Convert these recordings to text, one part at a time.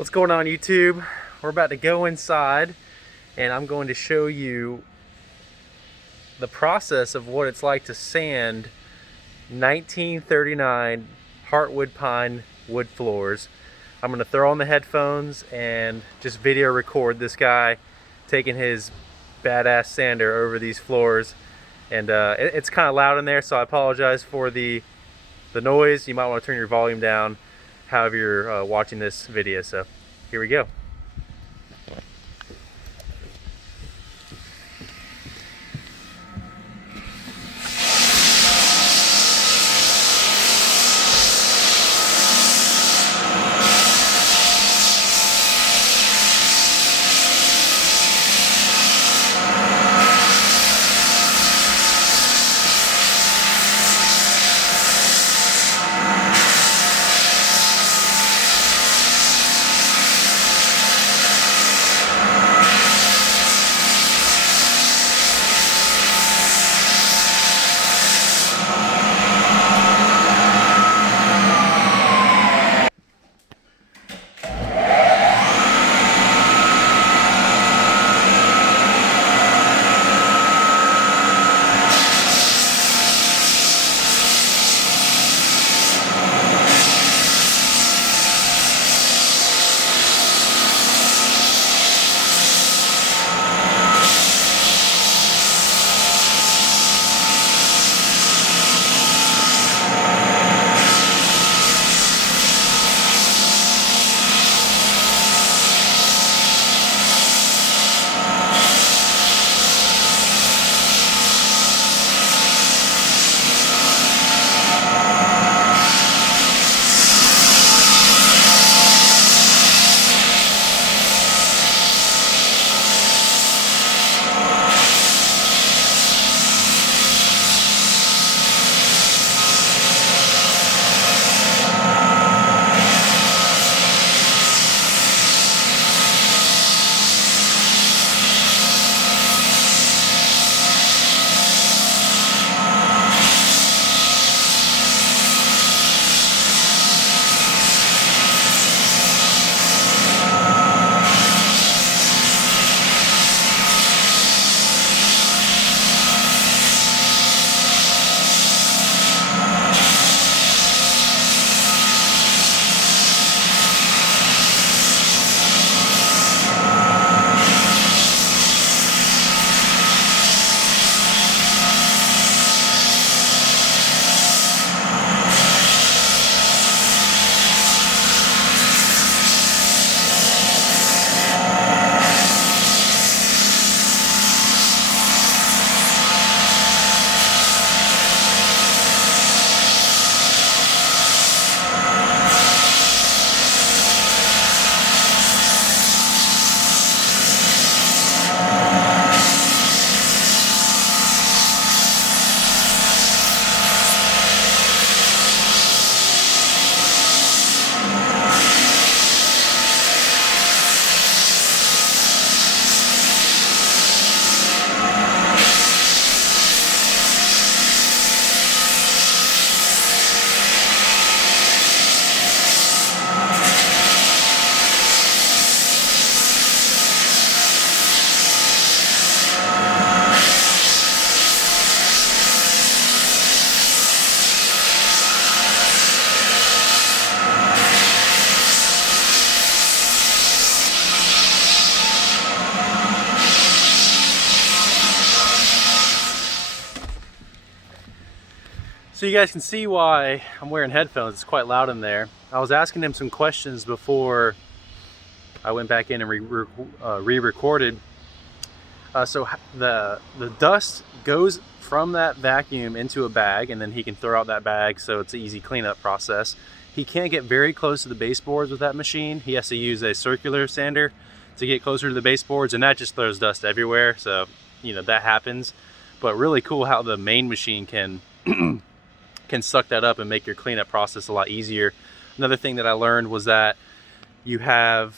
What's going on, YouTube? We're about to go inside and I'm going to show you the process of what it's like to sand 1939 Heartwood Pine wood floors. I'm going to throw on the headphones and just video record this guy taking his badass sander over these floors. And it's kind of loud in there, so I apologize for the noise. You might want to turn your volume down however you're watching this video. So here we go. So you guys can see why I'm wearing headphones. It's quite loud in there. I was asking him some questions before I went back in and re-recorded. So the dust goes from that vacuum into a bag, and then he can throw out that bag, so it's an easy cleanup process. He can't get very close to the baseboards with that machine. He has to use a circular sander to get closer to the baseboards, and that just throws dust everywhere. So, you know, that happens. But really cool how the main machine can suck that up and make your cleanup process a lot easier. Another thing that I learned was that you have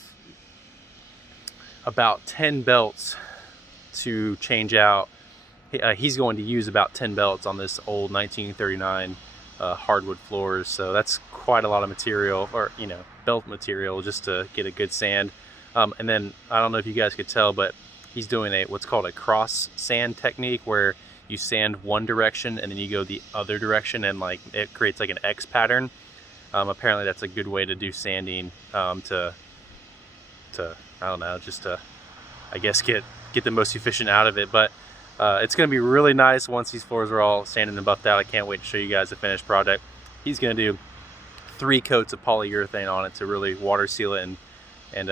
about 10 belts to change out. He's going to use about 10 belts on this old 1939 hardwood floors, so that's quite a lot of material, or you know, belt material just to get a good sand. And then I don't know if you guys could tell, but he's doing what's called a cross sand technique, where you sand one direction and then you go the other direction, and like it creates like an X pattern. Apparently that's a good way to do sanding, to I don't know, just to, I guess, get the most efficient out of it. But it's going to be really nice once these floors are all sanded and buffed out. I can't wait to show you guys the finished product. He's going to do 3 coats of polyurethane on it to really water seal it and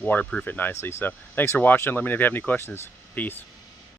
waterproof it nicely. So thanks for watching. Let me know if you have any questions. Peace.